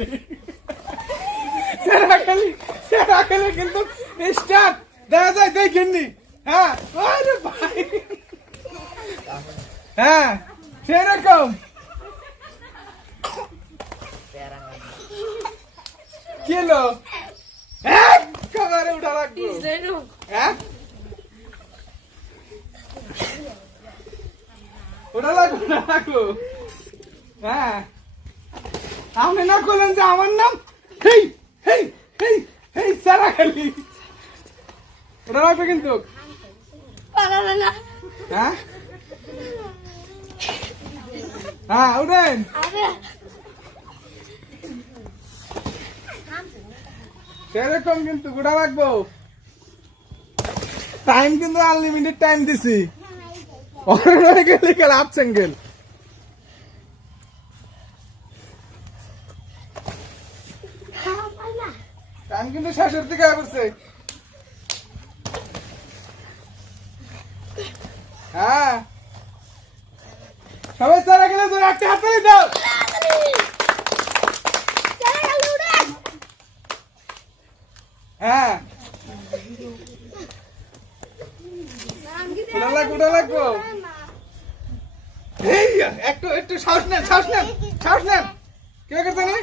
খালি সেরা খালি সেরা খালি কিন্তু স্টার্ট দেখা যায় দেখিনি হ্যাঁ হ্যাঁ সেরকম। কি হলো? একেবারে উঠা রাখব হ্যাঁ ওটা লাগবো না হ্যাঁ। আপনি না করলেন যে আমার নাম? হেই হেই হেই হেই সারা খালি। ওটা লাগবে কিন্তু? হ্যাঁ? হ্যাঁ উঠেন। সেরকম কিন্তু গোটা রাখব টাইম কিন্তু আনলিমিটেড টাইম দিছি। অনেক গেলে গেল টাইম কিন্তু শেষের দিকে আসছে হ্যাঁ। সবাই তারা গেলে তো একটা হাতে দাও। হ্যাঁ। লাগবো উঠা লাগবো? এই একটু একটু শ্বাস নেন শ্বাস নেন শ্বাস নেন। কে করতে নেই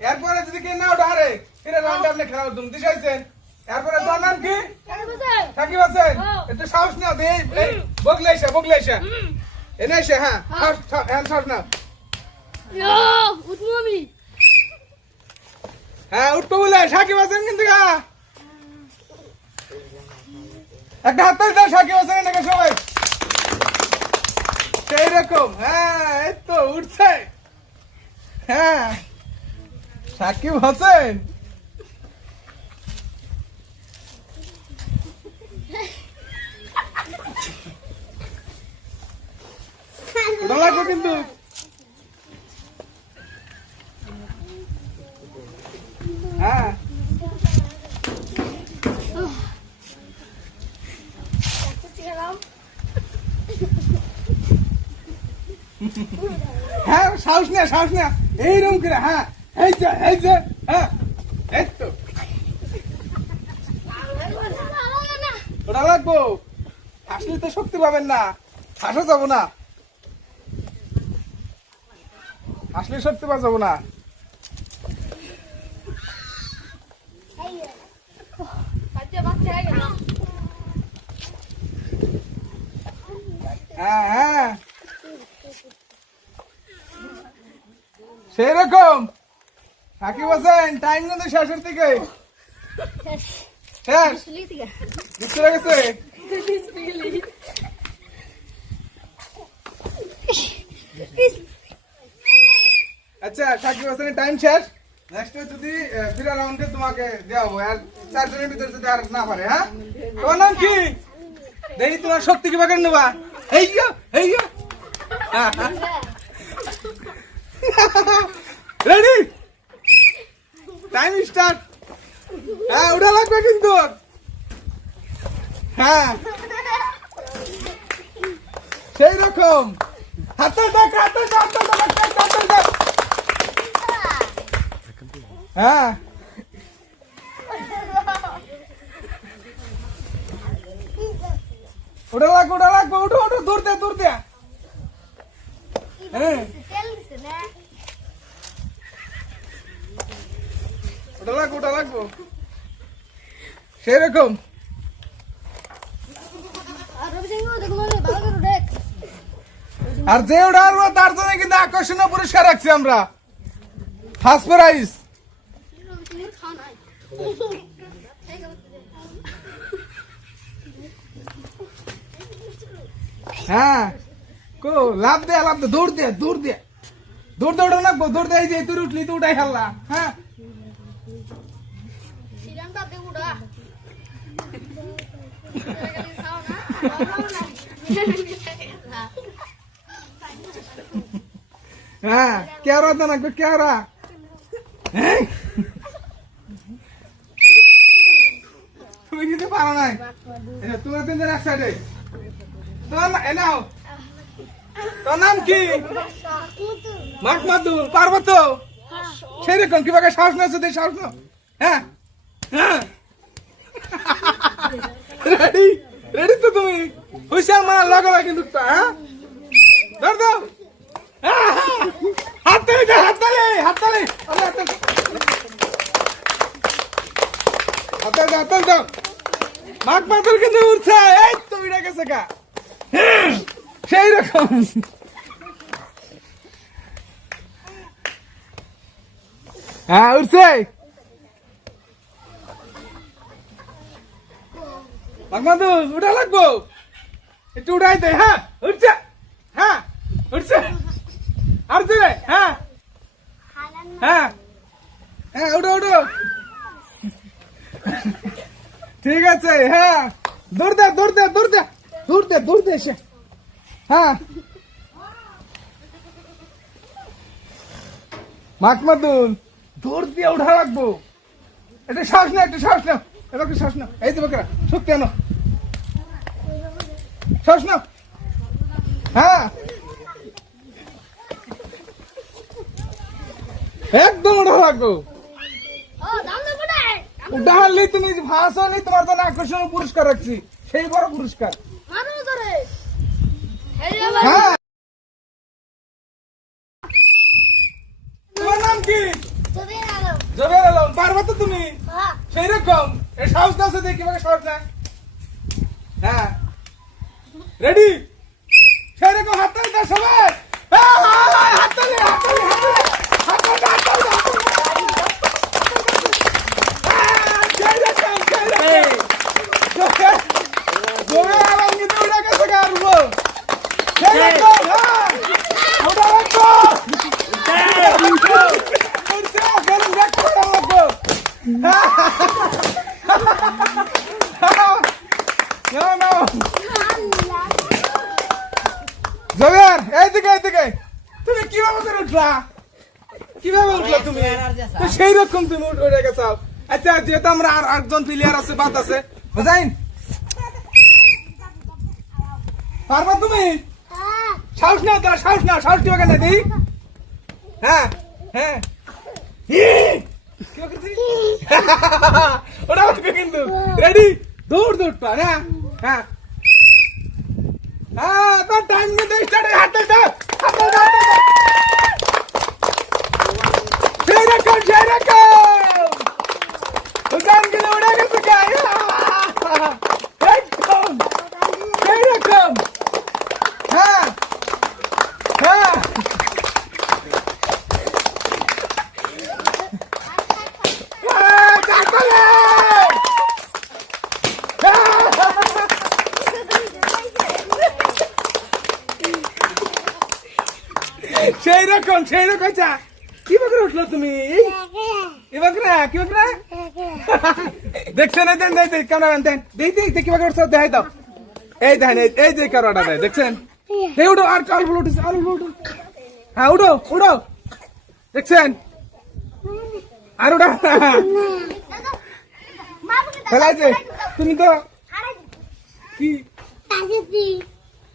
এরপরে যদি কে না ওঠা রে ফিরে রাউন্ড আপনি খেলা দুম দিশাইছেন এরপরে তোর নাম কি? সাকিব আছেন একটু সাহস নাও দে বগলে এসে বগলে এসে। এনে এসে হ্যাঁ সাহস সাহস- হ্যাঁ সাহস নাও। উঠবো আমি। হ্যাঁ উঠবো বলে সাকিব আছেন কিন্তু হ্যাঁ একটা হাত তালি দাও সাকিব আছেন নাকি সবাই। সেই রকম হ্যাঁ এই তো উঠছে। হ্যাঁ। সাকিব হোসেন। কিন্তু। হ্যাঁ। হ্যাঁ সাহস না সাহস না এইরকম করে হ্যাঁ। হ্যাঁ তো। শক্তি পাবেন না। হাসা যাব না। হাসলে শক্তি পাওয়া যাব না। হ্যাঁ হ্যাঁ। সেই রকম সাকিব হোসেন টাইম কিন্তু শেষের দিকে। শেষ। বুঝতে আচ্ছা সাকিব হোসেনের টাইম শেষ। নেক্সট যদি ফিরা রাউন্ডে তোমাকে দেওয়া হবে আর চারজনের ভিতরে যদি আর না পারে হ্যাঁ? তোমার নাম কি? দেখি তোমার শক্তি কি বাগান নেবা এই এই রেডি টাইম স্টার্ট হ্যাঁ ওটা লাগবে কিন্তু হ্যাঁ সেই রকম হাতে দেখ হাতে দেখ হাতে দেখ হাতে দেখ হ্যাঁ ওটা লাগবে ওটা লাগবে উঠো উঠো দূর দে দূর দে হ্যাঁ ওটা লাগবে। সেরকম। আর যে ওটা তার জন্য কিন্তু আকর্ষণীয় পুরস্কার রাখছি আমরা। ফার্স্ট প্রাইজ হ্যাঁ। কো লাভ দে লাভ দে, দৌড় দে দৌড় দে। দৌড় দৌড় লাগবো, দৌড় দে তুই উঠলি তুই উঠাই খেললা হ্যাঁ। সিরামটা দে উড়া হ্যাঁ কেওড়া তো লাগবে কেওড়া হ্যাঁ? তুমি কিন্তু পারো নাই এই যে তোমার তিনজন এক সাইডে তোমার না- এ নাও তোর নাম কি মাক মাদুর পারব তো সেরকম কীভাবে সাহস না শুধু সাহস না হ্যাঁ? হ্যাঁ? রেডি রেডি তো তুমি? হুইসেল মারা লাগালা কিন্তু হ্যাঁ? ধর দাও। হাত তালি দে হাত তালি হাত তালি। আরে, হাত তালি। হাত তালি দাও, মাক মাদুর কিন্তু উঠছে এই তো উড়ে গেছে সেই রকম। হ্যাঁ উঠছে। মাগমাদু, উঠা লাগবো। একটু উঠাই দে হ্যাঁ উঠছে। হ্যাঁ উঠছে। আর রে হ্যাঁ। হ্যাঁ। হ্যাঁ উঠো উঠো। ঠিক আছে হ্যাঁ। দৌড় দে দৌড় দে দৌড় দে। দৌড় দে দৌড় দে এসে। হ্যাঁ। মাকমাদুল দিয়ে উঠা এটা শ্বাস না একটু শ্বাস নাও এবার শ্বাস নাও এই তো বকরা শক্তি আনো। শ্বাস নাও। হ্যাঁ। একদম উঠা লাগবো। ও দাম না পড়ে উঠা হারলে তুমি ভাস হলে তোমার জন্য আকর্ষণ পুরস্কার রাখছি। সেই বড় পুরস্কার। হ্যাঁ তোমার নাম কি তুমি আলো জবের আলম পারবা তো তুমি? হ্যাঁ। সেই রকম এই সাহস আছে দেখি কীভাবে সাহস নেয় হ্যাঁ। রেডি সেই রকম হাততালি দাও সবাই। হাততালি হাততালি হাততালি হাত তালি, হাত তালি, হাত তালি, হাত তালি, হাত তালি, হাত তালি, হ্যাঁ, সেই রকম, সেই রকম। জবের- জবের আলম কিন্তু উড়ে গেছে গা, আরবো। সেই রকম, হ্যাঁ, উঠা রাখব। উঠছে, বেলুন ব্যাগ করে রাখব। No, no. জবের এইদিকে এইদিকে তুমি কীভাবে উঠলা? কীভাবে উঠলা তুমি? সেই রকম তুমি উঠে উঠে আচ্ছা যেহেতু আমরা আর একজন প্লেয়ার আছে বাদ আছে বুঝাইন পারবা তুমি? হ্যাঁ। সাহস নাও তো সাহস নাও সাহস দিও কেন দিই হ্যাঁ হ্যাঁ। ই! কি করছি? ওটা লাগবে কিন্তু। রেডি দৌড় দৌড় পা হ্যাঁ হ্যাঁ। হ্যাঁ তো টাইম নিয়ে দে স্টার্ট হাতে হাতে হাতে দে সেই রকম সেই রকম হুসান গিলে উড়ে গেছে গায়ে একদম সেই রকম হ্যাঁ হ্যাঁ হ্যাঁ চাকলে সেই রকম সেই রকম কি বাকরে উঠল তুমি? কি বাকরা? কি বাকরা? দেখছে না দেন দেন ক্যামেরা দেন। দেই দেই দেখি বাকরে উঠছো? দেখাই দাও। এই দেখেন এই যে ক্যামেরাটা দেয় দেখছেন? এই উঠো আর কাল ফুল উঠেছে আলু হ্যাঁ উঠো উঠো। দেখছেন? আর উঠো। ফেলাইছে তুমি তো কি?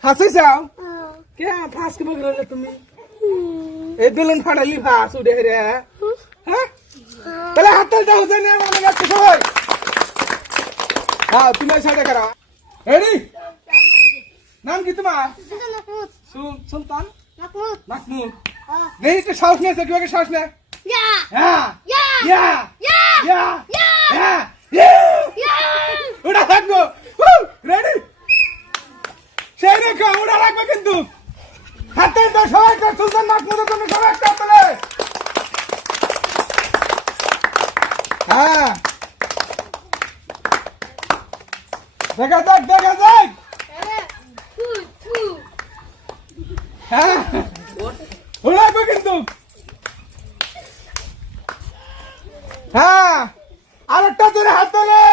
হাসিস কে ফাঁস কি বাকরে তুমি? में তুমি এই বেলুন ফাটালি ফাঁস উঠে রে হ্যাঁ তাহলে হাত তালটা হোসেন নিয়ে মানে যাচ্ছে সবাই হ্যাঁ তুমি সাইডে করো রেডি নাম কি তোমার সুল সুলতান মাহমুদ নেই একটু সাহস নিয়েছে কীভাবে সাহস নেয় হ্যাঁ ইয়া ইয়া ইয়া ওটা থাকব রেডি সেই রেখা ওটা লাগবে কিন্তু হাতে সুলতান মাহমুদের জন্য সবাই হ্যাঁ। দেখা যাক দেখা যাক। হ্যাঁ। উড়াইবো কিন্তু। হ্যাঁ। আরেকটা জোরে হাত তোলে।